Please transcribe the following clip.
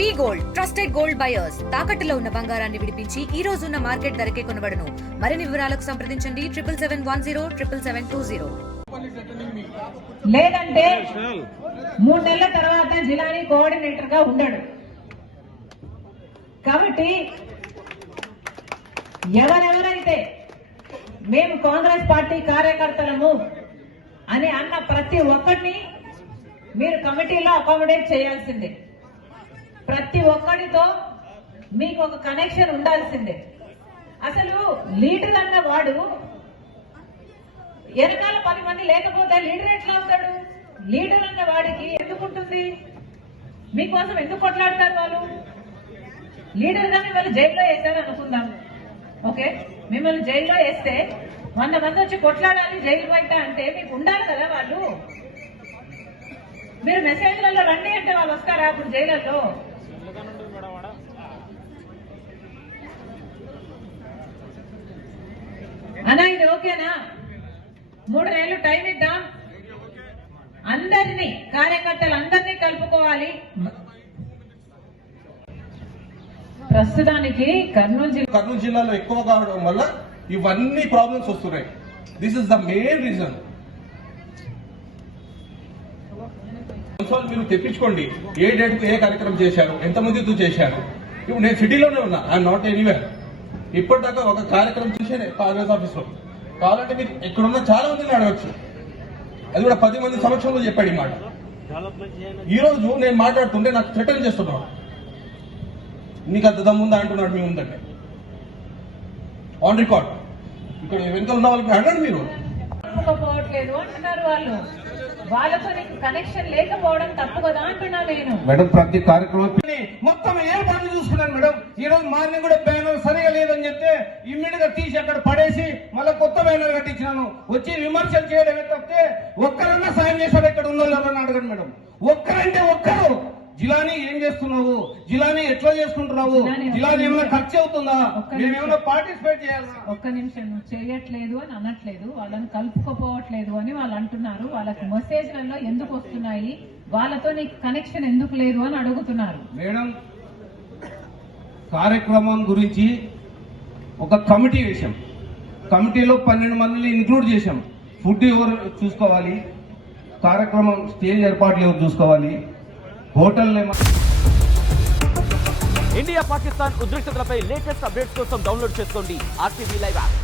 వి gold trusted gold buyers తాకట్టులో ఉన్న బంగారాన్ని విడిపించి ఈ రోజు ఉన్న మార్కెట్ ధరకే కొనబడును. మరిన్ని వివరాలకు సంప్రదించండి 77107720. లేదంటే 3 నెలల తర్వాత జిల్లాని కోఆర్డినేటర్ గా ఉండడు. కాబట్టి ఎవరెవరైతే మేము కాంగ్రెస్ పార్టీ కార్యకర్తలము అని అన్న ప్రతి ఒక్కరిని మీరు కమిటీలో అకామిడేట్ చేయాల్సిందే. ప్రతి ఒక్కరితో మీకు ఒక కనెక్షన్ ఉండాల్సిందే. అసలు లీడర్ అన్న వాడు వెనకాల 10 మంది లేకపోతే లీడర్ ఎట్లా అవుతాడు? లీడర్ అన్న వాడికి ఎందుకు ఉంటుంది? మీకోసం ఎందుకు కొట్లాడతారు వాళ్ళు? లీడర్ గా మిమ్మల్ని జైల్లో వేశారు అనుకుందాం. ఓకే, మిమ్మల్ని జైల్లో వేస్తే 100 మంది వచ్చి కొట్లాడాలి జైలు బయట అంటే మీకు ఉండాలి కదా వాళ్ళు. మీరు మెసేజ్లలో రండి అంటే వాళ్ళు వస్తారా అప్పుడు జైలలో? అన్నా ఇది ఓకేనా? 3 నెలలు టైం ఇద్దాం. అందరినీ కార్యకర్తలందరినీ కలుపుకోవాలి. ప్రస్తుతానికి కర్నూలు జిల్లాలో ఎక్కువ కావడం వల్ల ఇవన్నీ ప్రాబ్లమ్స్ వస్తున్నాయి. This is the main reason. మీరు తెప్పించుకోండి ఏ డేట్ కు ఏ కార్యక్రమం చేశారు, ఎంతమందితో చేశారు. ఇప్పుడు నేను సిటీలోనే ఉన్నా, ఐఎమ్ నాట్ ఎనీవేర్. ఇప్పటిదాకా ఒక కార్యక్రమం చేశాను కాంగ్రెస్ ఆఫీస్ లో. కావాలంటే మీరు ఇక్కడున్న చాలా మందిని అడగచ్చు. అది కూడా 10 మంది సమక్షంలో చెప్పాడు ఈ మాట. ఈ రోజు నేను మాట్లాడుతుంటే నాకు థ్రెటన్ చేస్తున్నాడు. నీకు అంత దమ్ముందా అంటున్నాడు మీ ముందంటే ఆన్ రికార్డ్. ఇక్కడ వెనుకలు ఉన్న వాళ్ళకి అన్నాడు మీరు పోవట్లేదు అంటున్నారు వాళ్ళు. వాళ్ళతో నీకు కనెక్షన్ లేకపోవడం తప్పు కదా అంటున్నా నేను. మేడం ప్రతి కార్యక్రమం మొత్తం ఏ పనులు చూసుకున్నాను మేడం. ఈ రోజు మార్నింగ్ కూడా బ్యానర్ సరిగా లేదని చెప్తే ఇమ్మీడియట్ గా తీసి అక్కడ పడేసి మళ్ళీ కొత్త బ్యానర్ కట్టించినాను. వచ్చి విమర్శలు చేయడమే తప్పితే ఒక్కరన్నా సాయం చేశారు ఇక్కడ ఉన్న వాళ్ళని అడగండి మేడం. ఒక్కరంటే ఒక్కరు జిలాని ఏం చేస్తున్నావు, జిలాని ఎట్లా చేసుకుంటున్నావు, జిలాని ఏమైనా ఖర్చు అవుతుందా, మేమేమైనా పార్టిసిపేట్ చేయాలా? ఒక్క నిమిషం, నువ్వు చేయట్లేదు అని అనట్లేదు, వాళ్ళని కలుపుకోపోవట్లేదు అని వాళ్ళు అంటున్నారు. వాళ్ళకి మెసేజ్లలో ఎందుకు వస్తున్నాయి, వాళ్ళతో నీకు కనెక్షన్ ఎందుకు లేదు అని అడుగుతున్నారు. మేడం కార్యక్రమం గురించి ఒక కమిటీ వేశాం. కమిటీలో 12 మందిని ఇంక్లూడ్ చేశాం. ఫుడ్ ఎవరు చూసుకోవాలి, కార్యక్రమం స్టేజ్ ఏర్పాట్లు ఎవరు చూసుకోవాలి, హోటల్. ఇండియా పాకిస్తాన్ ఉద్రిక్తతలపై లేటెస్ట్ అప్డేట్స్ కోసం డౌన్లోడ్ చేసుకోండి RTV లైవ్ యాప్.